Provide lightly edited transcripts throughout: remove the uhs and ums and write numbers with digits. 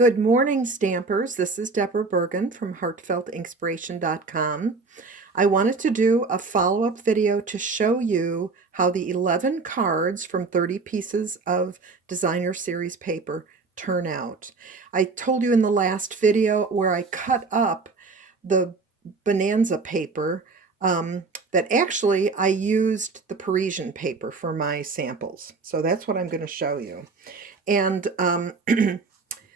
Good morning, Stampers. This is Deborah Bergen from HeartfeltInspiration.com. I wanted to do a follow-up video to show you how the 11 cards from 30 pieces of designer series paper turn out. I told you in the last video where I cut up the Bonanza paper that actually I used the Parisian paper for my samples. So that's what I'm going to show you. And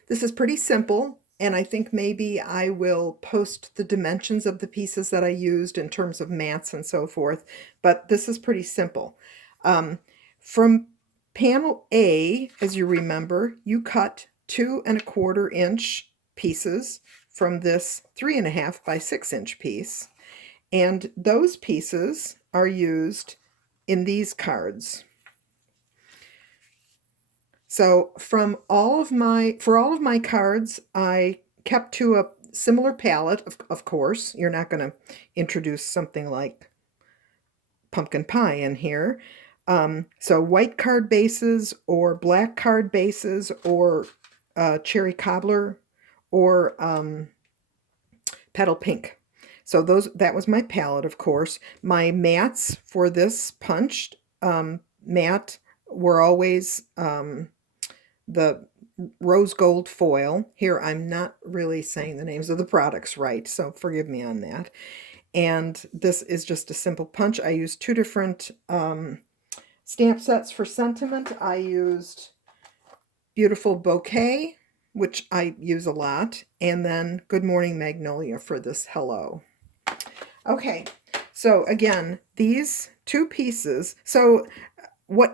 this is pretty simple, and I think maybe I will post the dimensions of the pieces that I used in terms of mats and so forth, but this is pretty simple. From panel A, as you remember, you cut 2¼ inch pieces from this 3½ by 6-inch piece, and those pieces are used in these cards. So for all of my cards, I kept to a similar palette, of course. You're not going to introduce something like pumpkin pie in here. So white card bases or black card bases or cherry cobbler or petal pink. So that was my palette, of course. My mats for this punched mat were always the rose gold foil. Here, I'm not really saying the names of the products right, so forgive me on that. And this is just a simple punch. I used two different stamp sets for sentiment. I used Beautiful Bouquet, which I use a lot, and then Good Morning Magnolia for this hello. Okay, so again, these two pieces. So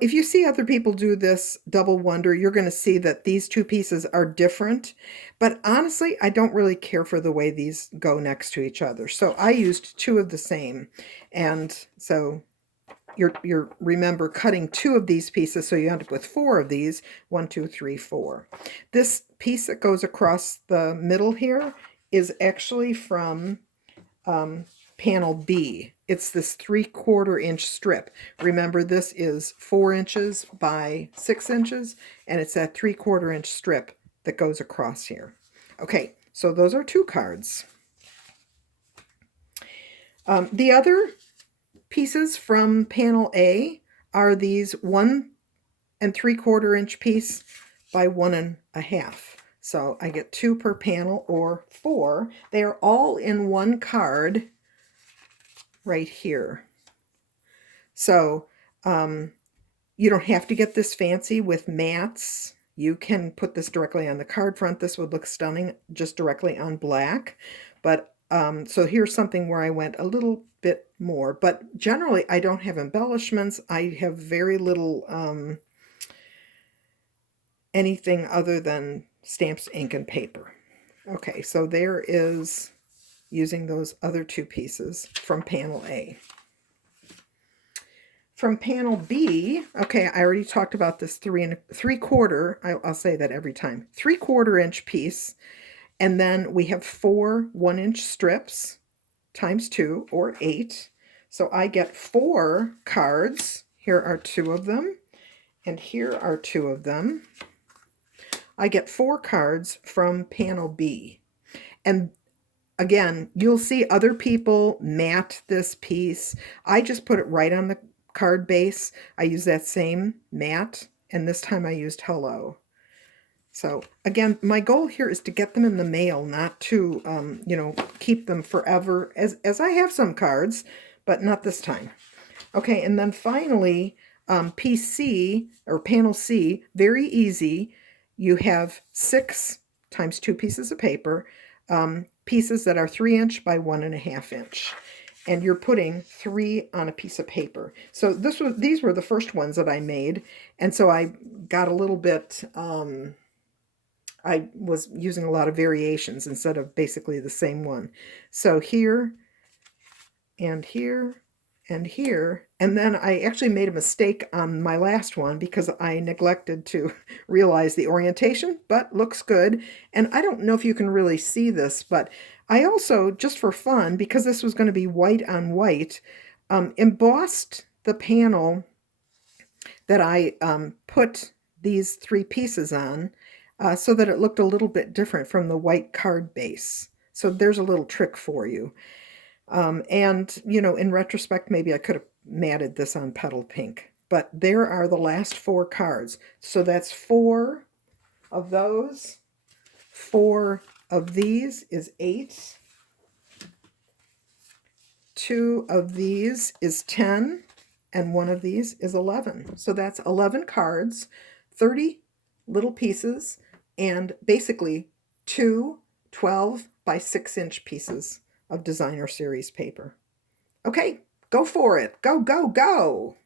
if you see other people do this double wonder, you're going to see that these two pieces are different. But honestly, I don't really care for the way these go next to each other. So I used two of the same. And so you're remember cutting two of these pieces, so you end up with four of these. 1, 2, 3, 4. This piece that goes across the middle here is actually from panel B. It's this 3/4 inch strip. Remember, this is 4 inches by 6 inches, and it's that 3/4 inch strip that goes across here. Okay, so those are two cards. The other pieces from panel A are these 1 3/4 inch piece by 1½ So I get 2 per panel, or 4. They are all in one card right here. So you don't have to get this fancy with mats. You can put this directly on the card front. This would look stunning just directly on black. But so here's something where I went a little bit more. But generally, I don't have embellishments. I have very little anything other than stamps, ink, and paper. Okay, so there is using those other two pieces from panel A. From panel B, okay, I already talked about this 3/4, I'll say that every time, 3/4 inch piece, and then we have 4 1-inch strips times 2, or 8. So I get 4 cards. Here are 2 of them, and here are 2 of them. I get 4 cards from panel B. And again, you'll see other people mat this piece. I just put it right on the card base. I use that same mat, and this time I used hello. So again, my goal here is to get them in the mail, not to, keep them forever, as I have some cards, but not this time. Okay, and then finally, PC, or panel C, very easy. You have 6 times 2 pieces of paper, pieces that are 3 inch by 1½ inch. And you're putting 3 on a piece of paper. So these were the first ones that I made. And so I got a little bit, I was using a lot of variations instead of basically the same one. So here, and here, and here, and then I actually made a mistake on my last one because I neglected to realize the orientation, but looks good. And I don't know if you can really see this, but I also, just for fun, because this was going to be white on white, embossed the panel that I put these 3 pieces on. so that it looked a little bit different from the white card base. So there's a little trick for you. And, you know, in retrospect, maybe I could have matted this on petal pink. But there are the last 4 cards. So that's 4 of those. 4 of these is 8. 2 of these is 10. And 1 of these is 11. So that's 11 cards, 30 little pieces, and basically 2 12 by 6-inch pieces of designer series paper. Okay, go for it. Go, go, go.